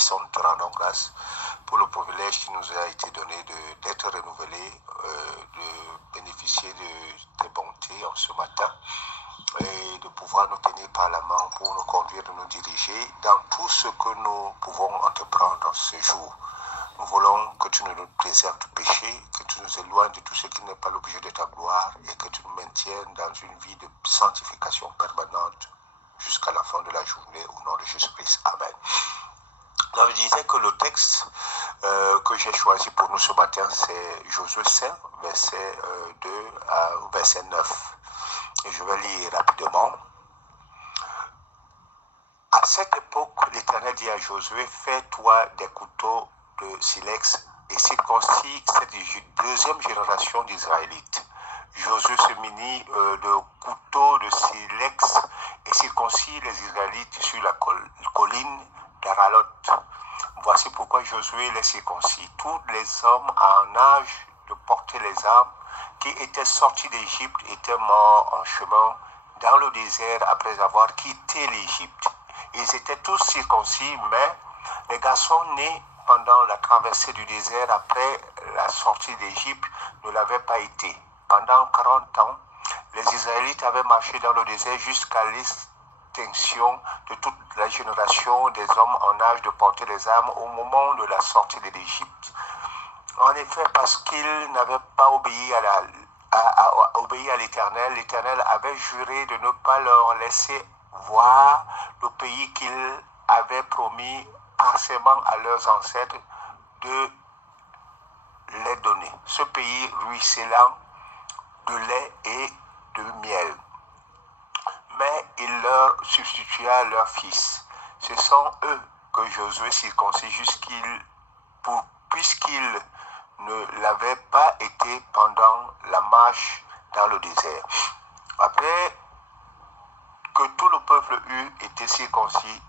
bénissons, nous te rendons grâce pour le privilège qui nous a été donné d'être renouvelé, de bénéficier de tes bontés en ce matin et de pouvoir nous tenir par la main pour nous conduire et nous diriger dans tout ce que nous pouvons entreprendre dans ce jour. Nous voulons que tu nous préserves du péché, que tu nous éloignes de tout ce qui n'est pas l'objet de ta gloire et que tu nous maintiennes dans une vie de sanctification permanente jusqu'à la fin de la journée au nom de Jésus-Christ. Amen. Donc, je disais que le texte que j'ai choisi pour nous ce matin, c'est Josué 5, verset 2 à verset 9. Et je vais lire rapidement. À cette époque, l'Éternel dit à Josué, fais-toi des couteaux de silex et circoncis cette deuxième génération d'Israélites. Josué se munit de couteaux de silex et circoncis les Israélites sur la colline d'Aralot. Voici pourquoi Josué les circoncis. Tous les hommes en âge de porter les armes qui étaient sortis d'Égypte étaient morts en chemin dans le désert après avoir quitté l'Égypte. Ils étaient tous circoncis, mais les garçons nés pendant la traversée du désert après la sortie d'Égypte ne l'avaient pas été. Pendant 40 ans, les Israélites avaient marché dans le désert jusqu'à l'extinction de toute la génération des hommes en âge de porter les armes au moment de la sortie de l'Égypte. En effet, parce qu'ils n'avaient pas obéi à l'Éternel, l'Éternel avait juré de ne pas leur laisser voir le pays qu'il avait promis par serment à leurs ancêtres de les donner. Ce pays ruisselant de lait et de miel. Mais il leur substitua leurs fils. Ce sont eux que Josué circoncis puisqu'ils ne l'avaient pas été pendant la marche dans le désert. Après que tout le peuple eut été circoncis,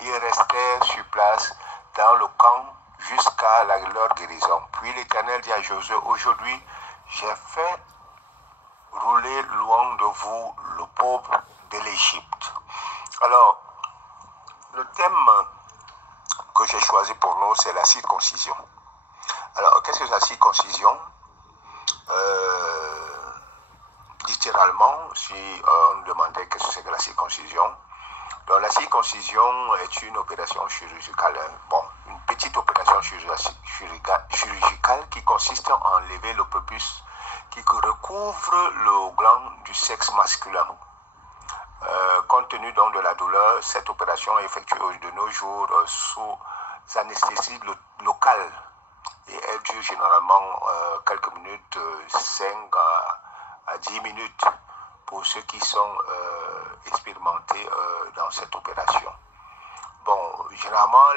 ils restèrent sur place dans le camp jusqu'à leur guérison. Puis l'Éternel dit à Josué, aujourd'hui, j'ai fait rouler loin de vous le pauvre de l'Égypte. Alors, le thème que j'ai choisi pour nous, c'est la circoncision. Alors, qu'est-ce que la circoncision? Littéralement, si on demandait qu'est-ce que c'est que la circoncision, donc la circoncision est une opération chirurgicale, une petite opération chirurgicale qui consiste à enlever le prépuce qui recouvre le gland du sexe masculin. Compte tenu donc de la douleur, cette opération est effectuée de nos jours sous anesthésie locale et elle dure généralement quelques minutes, 5 à 10 minutes pour ceux qui sont expérimentés dans cette opération. Bon, généralement,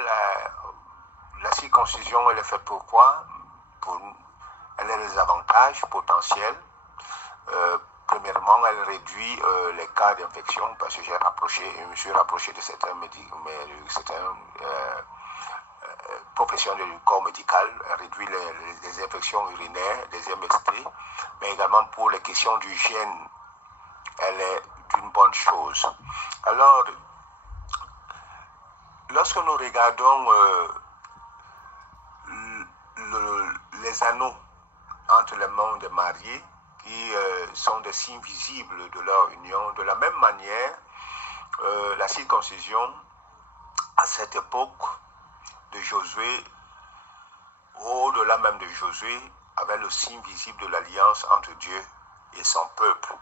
la circoncision, elle est faite pourquoi? Elle a des avantages potentiels. Premièrement, elle réduit les cas d'infection parce que je me suis rapproché de certains professionnels du corps médical, elle réduit les infections urinaires, les MST, mais également pour les questions d'hygiène, elle est une bonne chose. Alors, lorsque nous regardons les anneaux entre les mains des mariés, qui sont des signes visibles de leur union, de la même manière, la circoncision, à cette époque de Josué, au-delà même de Josué, avait le signe visible de l'alliance entre Dieu et son peuple.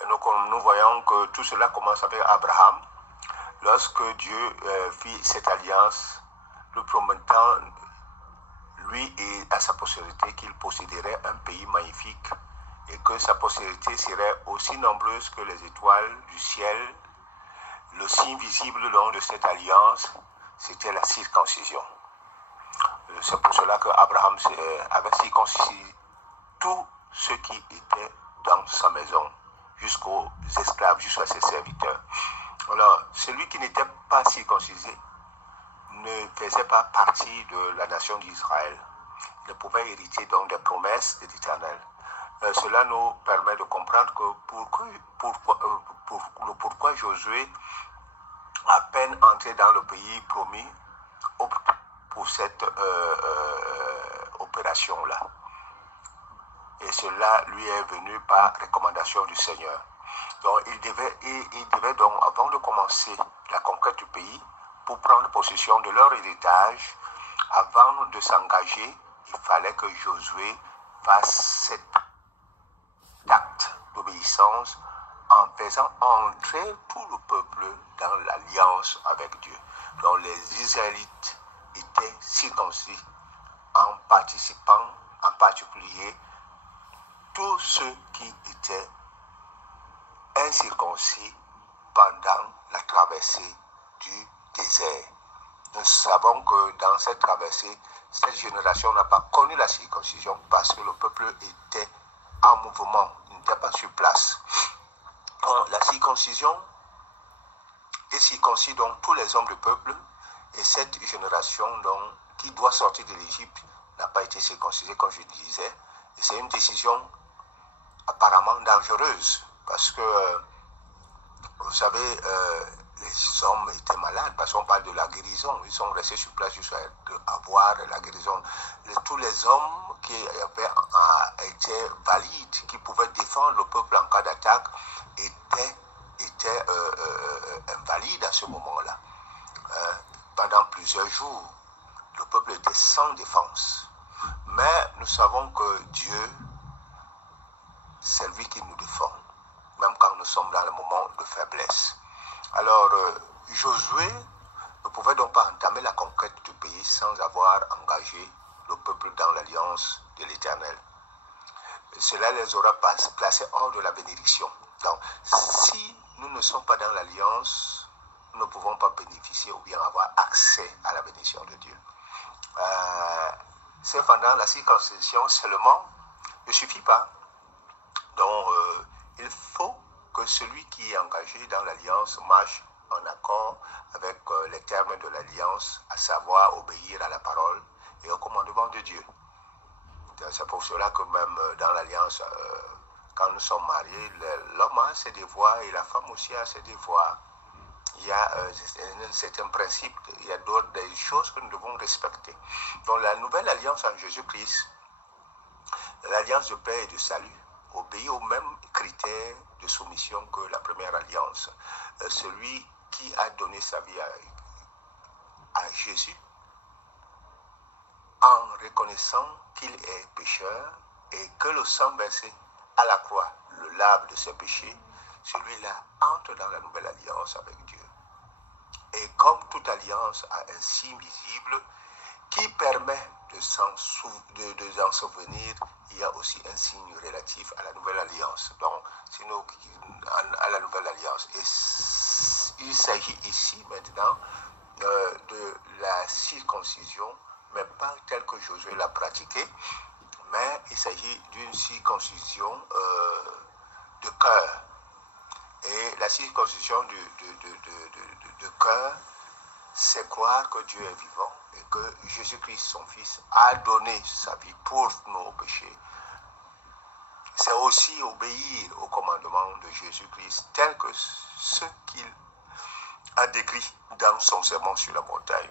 Et nous voyons que tout cela commence avec Abraham, lorsque Dieu fit cette alliance, le promettant, lui et à sa postérité, qu'il posséderait un pays magnifique et que sa postérité serait aussi nombreuse que les étoiles du ciel. Le signe visible donc de cette alliance, c'était la circoncision. C'est pour cela qu'Abraham avait circoncis tous ceux qui étaient dans sa maison, jusqu'aux esclaves, jusqu'à ses serviteurs. Alors, celui qui n'était pas circoncisé ne faisait pas partie de la nation d'Israël. Il ne pouvait hériter donc des promesses de l'Éternel. Cela nous permet de comprendre que pourquoi Josué, à peine entré dans le pays promis, pour cette opération-là. Et cela lui est venu par recommandation du Seigneur. Donc, il devait donc, avant de commencer la conquête du pays, pour prendre possession de leur héritage, avant de s'engager, il fallait que Josué fasse cet acte d'obéissance en faisant entrer tout le peuple dans l'alliance avec Dieu. Donc les Israélites étaient circoncis en participant, en particulier tous ceux qui étaient incirconcis pendant la traversée du désert. Nous savons que dans cette traversée, cette génération n'a pas connu la circoncision parce que le peuple était en mouvement, n'était pas sur place. Donc, la circoncision est circoncis donc tous les hommes du peuple, et cette génération donc, qui doit sortir de l'Égypte n'a pas été circoncisée, comme je disais. Et c'est une décision apparemment dangereuse parce que, vous savez, les hommes étaient malades parce qu'on parle de la guérison. Ils sont restés sur place jusqu'à avoir la guérison. Tous les hommes qui avaient été valides, qui pouvaient défendre le peuple en cas d'attaque, étaient invalides à ce moment-là. Pendant plusieurs jours, le peuple était sans défense. Mais nous savons que Dieu, c'est lui qui nous défend, même quand nous sommes dans le moment de faiblesse. Alors, Josué ne pouvait donc pas entamer la conquête du pays sans avoir engagé le peuple dans l'alliance de l'Éternel. Cela les aura placés hors de la bénédiction. Donc, si nous ne sommes pas dans l'alliance, nous ne pouvons pas bénéficier ou bien avoir accès à la bénédiction de Dieu. Cependant, la circoncision seulement ne suffit pas. Donc, il faut que celui qui est engagé dans l'alliance marche en accord avec les termes de l'alliance, à savoir obéir à la parole et au commandement de Dieu. C'est pour cela que même dans l'alliance, quand nous sommes mariés, l'homme a ses devoirs et la femme aussi a ses devoirs. Il y a un certain principe, il y a d'autres des choses que nous devons respecter. Donc la nouvelle alliance en Jésus-Christ, l'alliance de paix et de salut, obéit aux mêmes critères de soumission que la première alliance. Celui qui a donné sa vie à Jésus, en reconnaissant qu'il est pécheur et que le sang versé à la croix le lave de ses péchés, celui-là entre dans la nouvelle alliance avec Dieu. Et comme toute alliance a un signe visible qui permet de s'en souvenir, il y a aussi un signe relatif à la nouvelle alliance. Donc, sinon, à la nouvelle alliance. Et il s'agit ici maintenant de la circoncision, mais pas telle que Josué l'a pratiquée, mais il s'agit d'une circoncision de cœur. Et la circoncision de cœur, c'est croire que Dieu est vivant et que Jésus-Christ, son Fils, a donné sa vie pour nos péchés. C'est aussi obéir au commandement de Jésus-Christ tel que ce qu'il a décrit dans son sermon sur la montagne.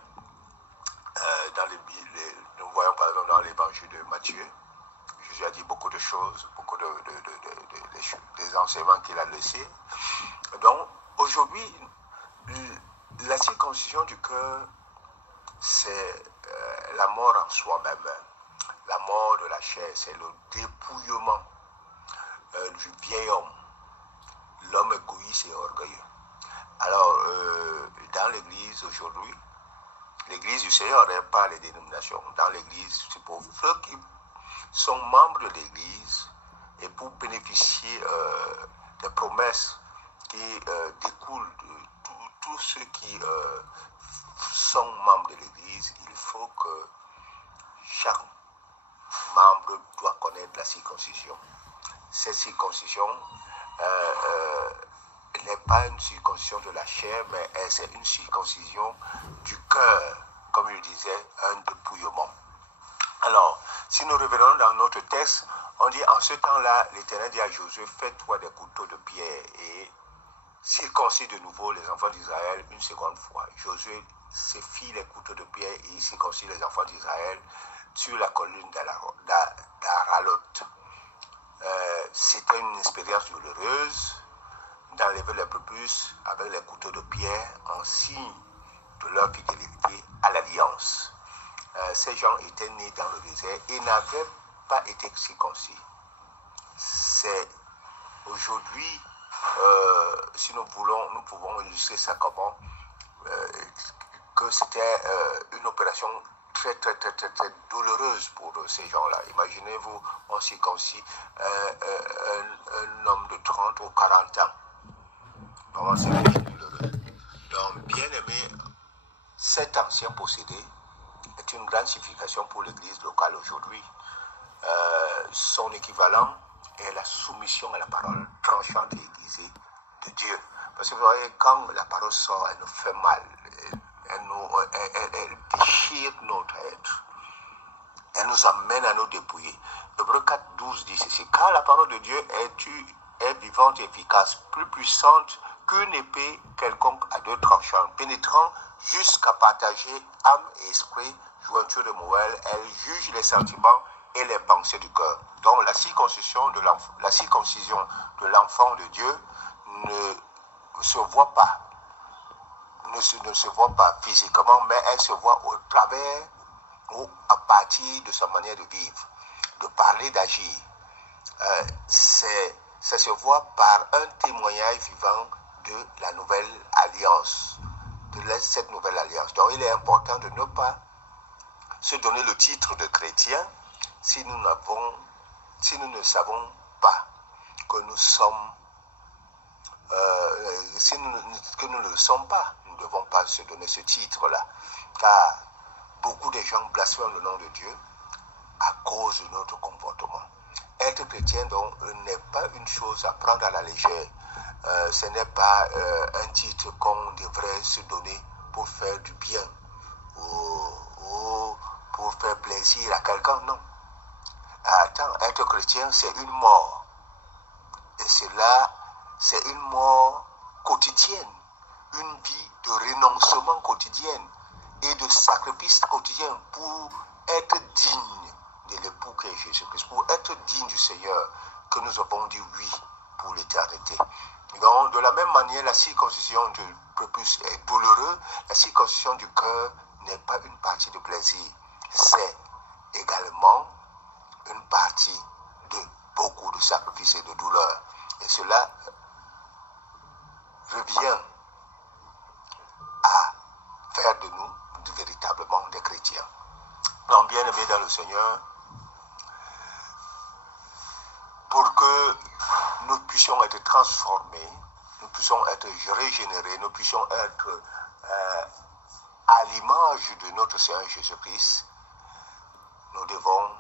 Nous voyons par exemple dans l'évangile de Matthieu, Jésus a dit beaucoup de choses, beaucoup des enseignements qu'il a laissés. Donc aujourd'hui, la circoncision du cœur, c'est la mort en soi-même, la mort de la chair, c'est le dépouillement du vieil homme, l'homme égoïste et orgueilleux. Alors, dans l'église aujourd'hui, l'église du Seigneur n'est pas les dénominations. Dans l'église, c'est pour ceux qui sont membres de l'église et pour bénéficier des promesses qui découlent de tous ceux qui sont membres de l'église. Il faut que chaque membre doit connaître la circoncision. Cette circoncision n'est pas une circoncision de la chair, mais c'est une circoncision du cœur, comme je disais, un dépouillement. Alors, si nous revenons dans notre texte, on dit en ce temps-là, l'Éternel dit à Josué, fais-toi des couteaux de pierre. Et circoncis de nouveau les enfants d'Israël une seconde fois. Josué se fit les couteaux de pierre et il circoncis les enfants d'Israël sur la colline d'Aralot. C'était une expérience douloureuse d'enlever les prépuces avec les couteaux de pierre en signe de leur fidélité à l'alliance. Ces gens étaient nés dans le désert et n'avaient pas été circoncis. C'est aujourd'hui, si nous voulons, nous pouvons illustrer ça comment que c'était une opération très douloureuse pour ces gens-là. Imaginez-vous, on circoncis un homme de 30 ou 40 ans. Vraiment, c'est très douloureux. Donc, bien aimé, cet ancien possédé est une grande signification pour l'église locale aujourd'hui. Son équivalent est la soumission à la parole tranchante et aiguisée de Dieu. Parce que vous voyez, quand la parole sort, elle nous fait mal. Elle déchire notre être. Elle nous amène à nous dépouiller. Hébreux 4:12 dit ceci. Car la parole de Dieu est vivante et efficace, plus puissante qu'une épée quelconque à deux tranchants, pénétrant jusqu'à partager âme et esprit, jointure de moelle. Elle juge les sentiments et les pensées du cœur. Donc la circoncision de l'enfant de Dieu ne se voit pas. Ne se voit pas physiquement, mais elle se voit au travers ou à partir de sa manière de vivre, de parler, d'agir. Ça se voit par un témoignage vivant de la nouvelle alliance, de cette nouvelle alliance. Donc il est important de ne pas se donner le titre de chrétien si nous ne savons pas que nous sommes, que nous ne le sommes pas. Nous ne devons pas se donner ce titre-là, car beaucoup de gens blasphèment le nom de Dieu à cause de notre comportement. Être chrétien, donc, n'est pas une chose à prendre à la légère. Ce n'est pas un titre qu'on devrait se donner pour faire du bien ou pour faire plaisir à quelqu'un, non. Attends, être chrétien, c'est une mort. Et cela, c'est une mort quotidienne, une vie de renoncement quotidien et de sacrifice quotidien pour être digne de l'époux qui est Jésus-Christ, pour être digne du Seigneur, que nous avons dit oui pour l'éternité. Donc, de la même manière, la circoncision du prépuce est douloureuse. La circoncision du cœur n'est pas une partie de plaisir. C'est également une partie de beaucoup de sacrifices et de douleur. Et cela revient à faire de nous véritablement des chrétiens. Donc, bien aimés dans le Seigneur, pour que nous puissions être transformés, nous puissions être régénérés, nous puissions être à l'image de notre Seigneur Jésus-Christ, nous devons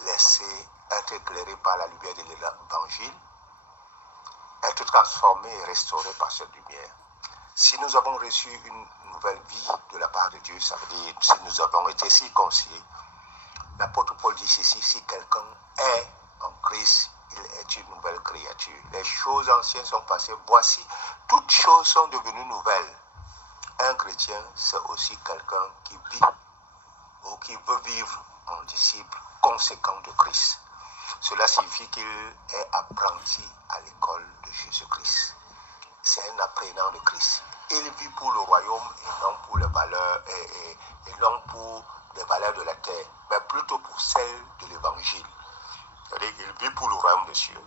laisser être éclairés par la lumière de l'Évangile, être transformés et restaurés par cette lumière. Si nous avons reçu une nouvelle vie de la part de Dieu, ça veut dire si nous avons été circoncis, l'apôtre Paul dit ceci, si quelqu'un est en Christ, il est une nouvelle créature. Les choses anciennes sont passées, voici, toutes choses sont devenues nouvelles. Un chrétien, c'est aussi quelqu'un qui vit ou qui veut vivre en disciple conséquent de Christ. Cela signifie qu'il est apprenti à l'école de Jésus-Christ. C'est un apprenant de Christ. Il vit pour le royaume et non pour les valeurs et non pour les valeurs de la terre, mais plutôt pour celles de l'évangile. C'est-à-dire qu'il vit pour le royaume des cieux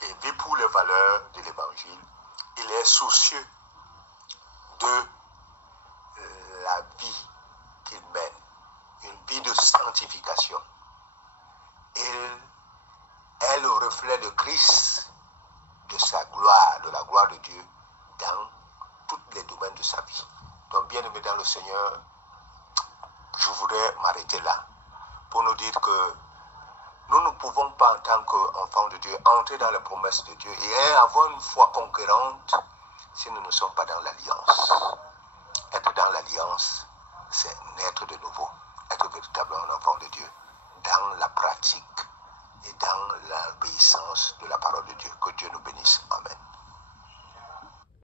et vit pour les valeurs de l'évangile. Il est soucieux de la vie qu'il mène, une vie de sanctification. Il est le reflet de Christ, de sa gloire, de la gloire de Dieu dans tous les domaines de sa vie. Donc, bien aimé dans le Seigneur, je voudrais m'arrêter là pour nous dire que nous ne pouvons pas, en tant qu'enfants de Dieu, entrer dans les promesses de Dieu et avoir une foi conquérante si nous ne sommes pas dans l'alliance. Être dans l'alliance, c'est naître de nouveau, être véritablement un enfant de Dieu, dans la pratique et dans l'obéissance de la parole de Dieu. Que Dieu nous bénisse. Amen.